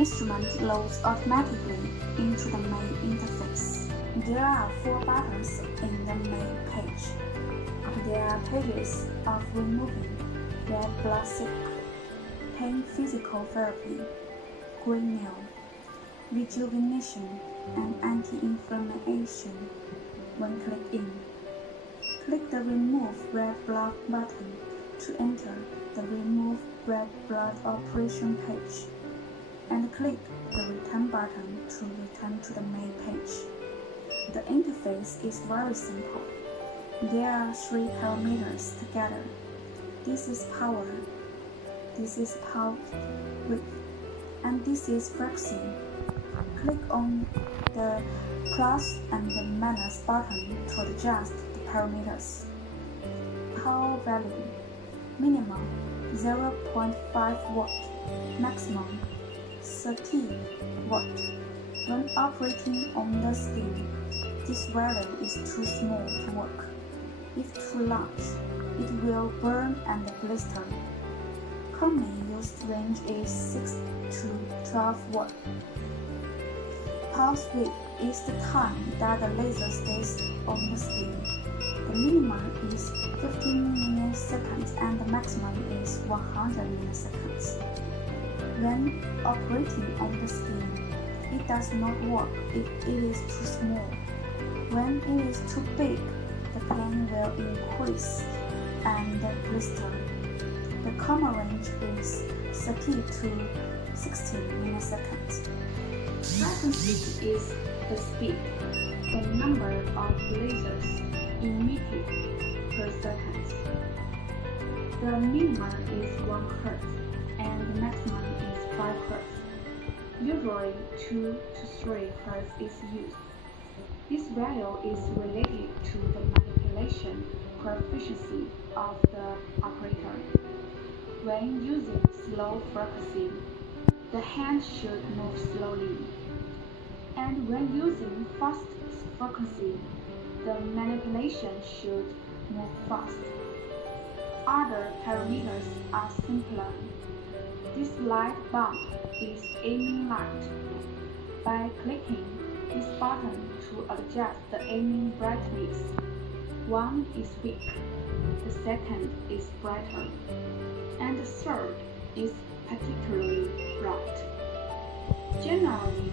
instrument loads automatically into the main interface. There are 4 buttons in the main page. There are pages of removing red blood cells, pain physical therapy, green nail, rejuvenation, and anti-inflammation. When clicked in, click the Remove Red Blood button to enter the Remove Red Blood Operation page, and click the Return button to return to the main page. The interface is very simple. There are 3 parameters together. This is power, this is pulse width, and this is fraction. Click on the plus and the minus button to adjust the parameters. Power value: minimum 0.5 watt, maximum 30 watt. When operating on the skin, this value is too small to work. If too large, it will burn and blister. Commonly used range is 6 to 12 watt. Pulse width is the time that the laser stays on the skin. The minimum is 15 milliseconds and the maximum is 100 milliseconds. When operating on the skin, it does not work if it is too small. When it is too big, the pain will increase and blister. The common range is 30 to 60 milliseconds. Frequency is the speed, the number of lasers emitted per second. The minimum is 1 Hz and the maximum is 5 Hz. Usually 2 to 3 Hz is used. This value is related to the manipulation proficiency of the operator. When using slow frequency, the hand should move slowly. And when using fast frequency, the manipulation should move fast. Other parameters are simpler. This light bulb is aiming light. By clicking this button to adjust the aiming brightness, one is weak, the second is brighter, and the third is particularly bright. Generally,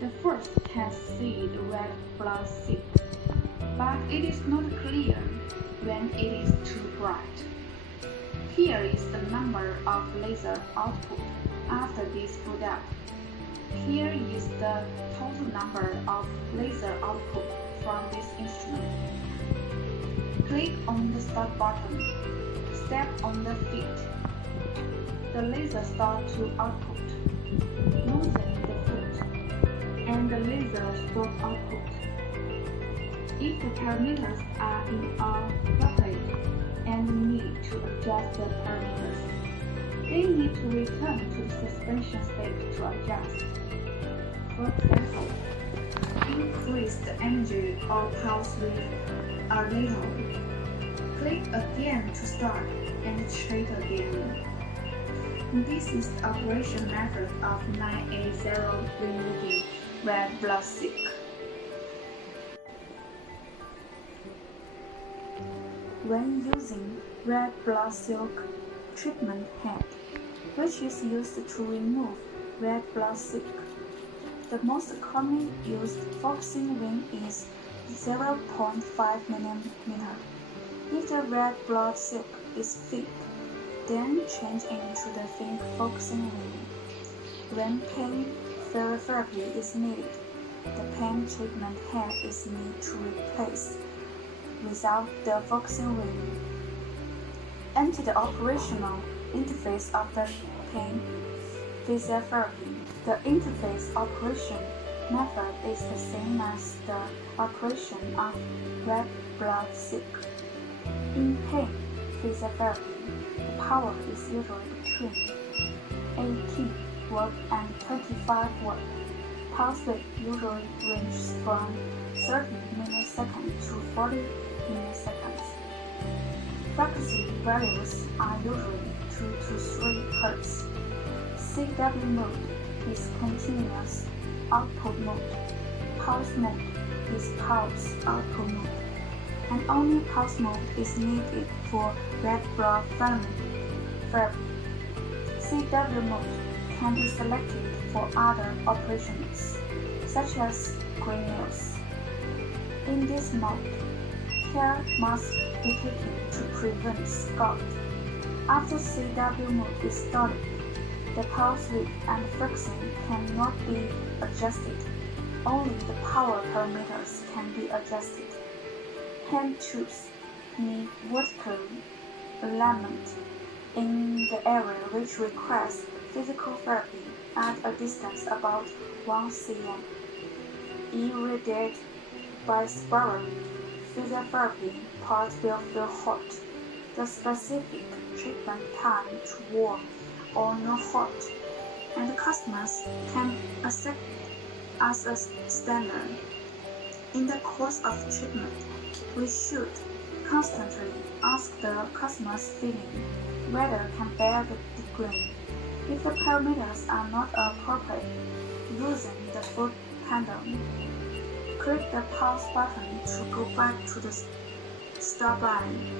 the first can see the red blood cell, but it is not clear when it is too bright. Here is the number of laser output after this build-up. Here is the total number of laser output from this instrument. Click on the Start button. Step on the feet. The laser starts to output. Loosen the foot, and the laser stops output. If the parameters are inappropriate and need to adjust the parameters, they need to return to the suspension state to adjust. For example, increase the energy or pulse rate a little. Click again to start and check again. This is the operation method of 980 removing red blood cells. When using red blood cell treatment head, which is used to remove red blood cells, the most commonly used focusing ring is 0.5 mm. If the red blood cell is thick, then change into the thin focusing ring. When pain therapy is needed, the pain treatment head is needed to replace without the focusing ring. Enter the operational interface of the pain physiotherapy. The interface operation method is the same as the operation of red blood cell. In pain physiotherapy, the power is usually between 18 watt and 25 watt. Pulse rate usually ranges from 30 milliseconds to 40 milliseconds. Frequency values are usually 2 to 3 Hz. CW mode is continuous output mode. Pulse mode is pulse output mode, and only pulse mode is needed for red blood therapy. CW mode can be selected for other operations, such as green nails. In this mode, care must be taken to prevent scald. After CW mode is started, the pulse width and frequency cannot be adjusted. Only the power parameters can be adjusted. Hand tubes need vertical alignment in the area which requires physical therapy at a distance about 1 cm. Irradiated by spiral physiotherapy part will feel hot. The specific treatment time to warm or not hot, and the customers can accept as a standard. In the course of treatment, we should constantly ask the customer's feeling whether can bear the degree. If the parameters are not appropriate, loosen the foot handle. Click the pulse button to go back to the start line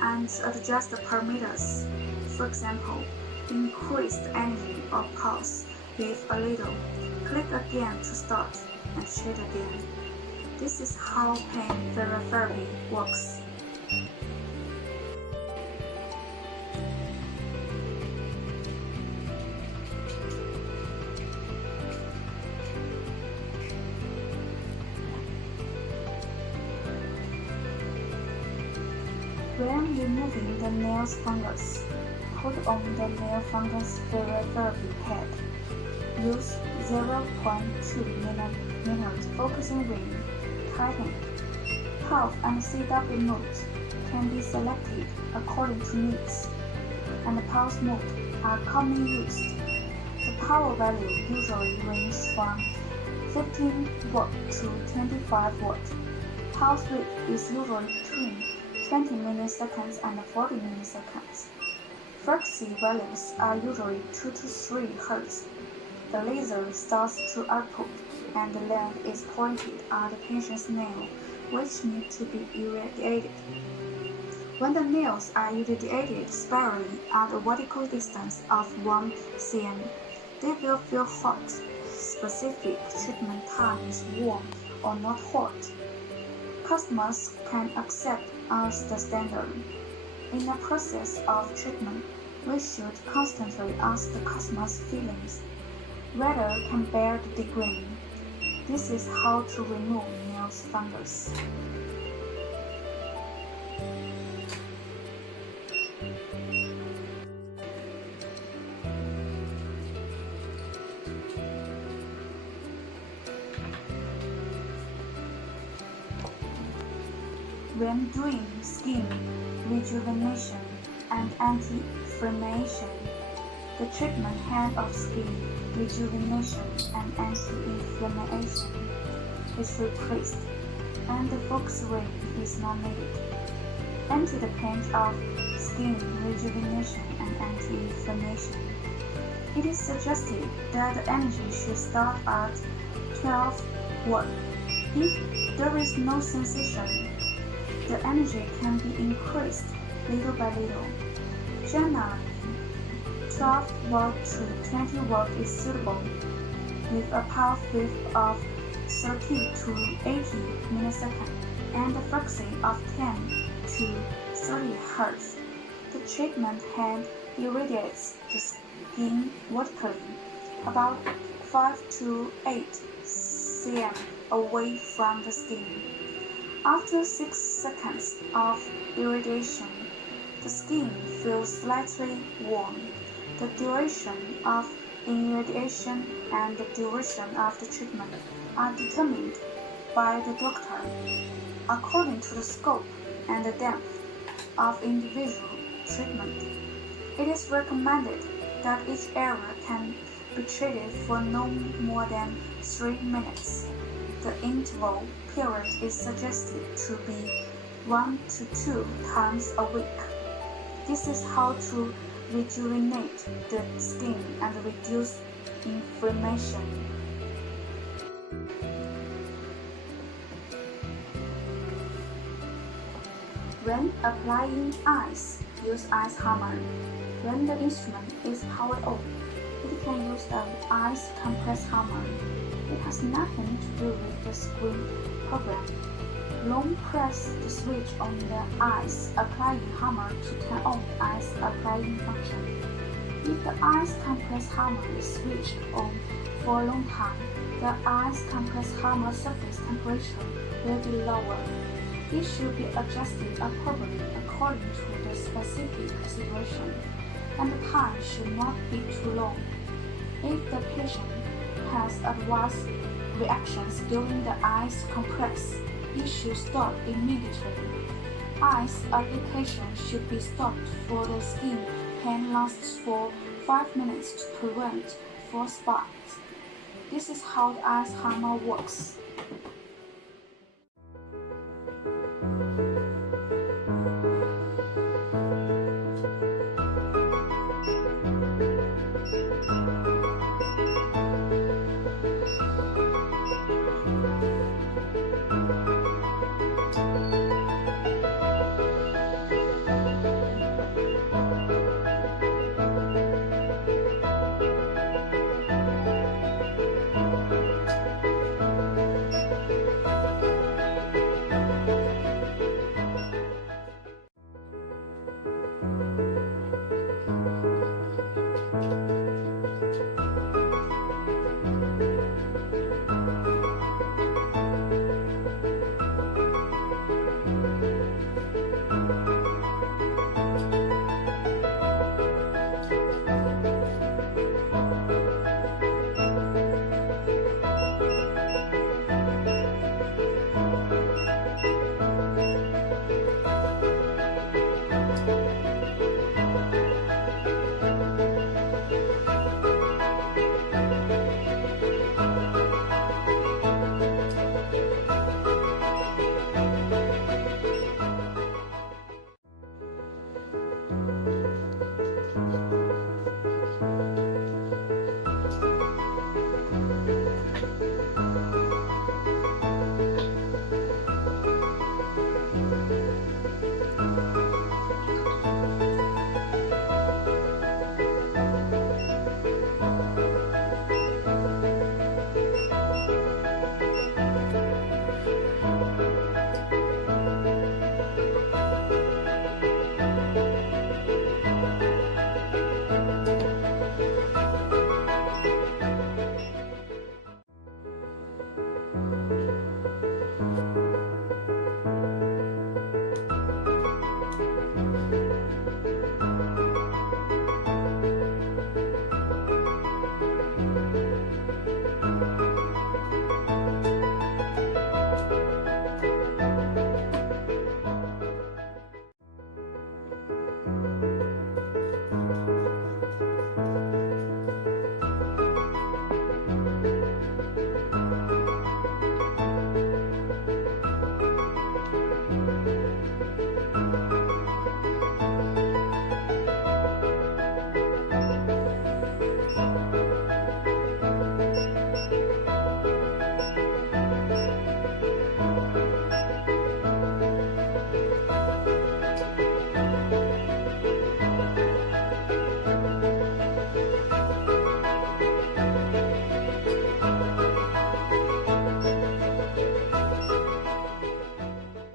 and adjust the parameters. For example, increase the energy of pulse with a little. Click again to start and shade again. This is how pain therapy works. When removing the nail's fungus, put on the nail fungus therapy pad. Use 0.2 mm focusing ring. Tighten. Pulse and CW modes can be selected according to needs, and the pulse mode are commonly used. The power value usually ranges from 15 watt to 25 watt. Pulse width is usually between 20 milliseconds and 40 milliseconds. Frequency values are usually 2 to 3 Hz. The laser starts to output, and the length is pointed at the patient's nail, which need to be irradiated. When the nails are irradiated spirally at a vertical distance of 1 cm, they will feel hot. Specific treatment time is warm or not hot. Customers can accept as the standard. In the process of treatment, we should constantly ask the customer's feelings whether can bear the degree. This is how to remove nails fungus. When doing skin rejuvenation and anti-inflammation, the treatment hand of skin rejuvenation and anti-inflammation is replaced, and the focus ring is not needed. Empty the paint of skin rejuvenation and anti-inflammation. It is suggested that the energy should start at 12 watt. If there is no sensation, the energy can be increased little by little. Generally, 12 watt to 20 watt is suitable, with a pulse width of 30 to 80 milliseconds and a frequency of 10 to 30 Hz. The treatment hand irradiates the skin vertically, about 5 to 8 cm away from the skin. After 6 seconds of irradiation, the skin feels slightly warm. The duration of irradiation and the duration of the treatment are determined by the doctor according to the scope and the depth of individual treatment. It is recommended that each area can be treated for no more than 3 minutes. The interval period is suggested to be 1 to 2 times a week. This is how to rejuvenate the skin and reduce inflammation. When applying ice, use ice hammer. When the instrument is powered on, it can use an ice compress hammer. It has nothing to do with the screen program. Long press the switch on the ice applying hammer to turn on the ice applying function. If the ice compress hammer is switched on for a long time, the ice compress hammer surface temperature will be lower. It should be adjusted appropriately according to the specific situation, and the time should not be too long. If the patient has adverse reactions during the ice compress, it should stop immediately. Ice application should be stopped for the skin pain lasts for 5 minutes to prevent frostbite. This is how the ice hammer works.